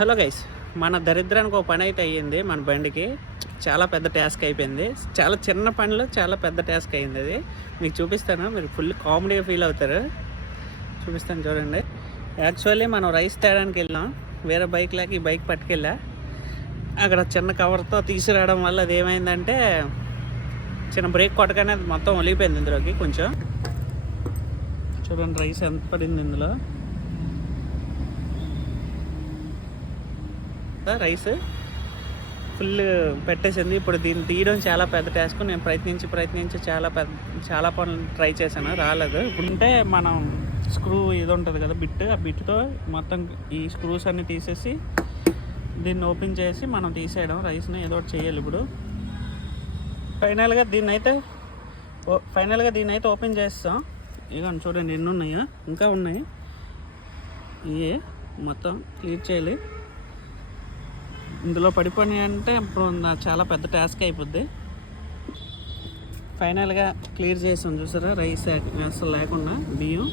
Hello guys, మన దరిద్రానికి ఒక పని అయితే అయ్యింది. మన బండికి చాలా పెద్ద టాస్క్ అయిపోయింది. చాలా చిన్న పనిలో చాలా పెద్ద టాస్క్ అయ్యింది. అది మీకు చూపిస్తాను. మీరు ఫుల్ కామెడీగా ఫీల్ అవుతారు. చూపిస్తాను చూడండి. యాక్చువల్లీ మనం రైస్ తేడానికి వెళ్ళాం. వేరే బైక్ లేక ఈ బైక్ పట్టుకెళ్ళా. అక్కడ చిన్న కవర్తో తీసుకురావడం వల్ల అది ఏమైందంటే చిన్న బ్రేక్ కొట్టగానే అది మొత్తం ఒలిగిపోయింది. ఇందులోకి కొంచెం చూడండి రైస్ ఎంత పడింది ఇందులో. రైస్ ఫుల్ పెట్టేసింది. ఇప్పుడు దీన్ని తీయడం చాలా పెద్ద టాస్క్. నేను ప్రయత్నించి చాలా పనులు ట్రై చేశాను, రాలేదు. ఇప్పుడుంటే మనం స్క్రూ ఇది ఉంటుంది కదా, ఆ బిట్తో మొత్తం ఈ స్క్రూస్ అన్ని తీసేసి దీన్ని ఓపెన్ చేసి మనం తీసేయడం. రైస్ని ఏదో ఒకటి చేయాలి. ఇప్పుడు ఫైనల్గా దీన్ని అయితే ఓపెన్ చేస్తాం. ఇక చూడండి ఎన్ని ఉన్నాయో, ఇంకా ఉన్నాయి. ఇవే మొత్తం క్లియర్ చేయాలి. ఇందులో పడిపోయి అంటే ఇప్పుడు నాకు చాలా పెద్ద టాస్క్ అయిపోద్ది. ఫైనల్గా క్లియర్ చేసాం చూసారా, రైస్ అసలు లేకుండా బియ్యం.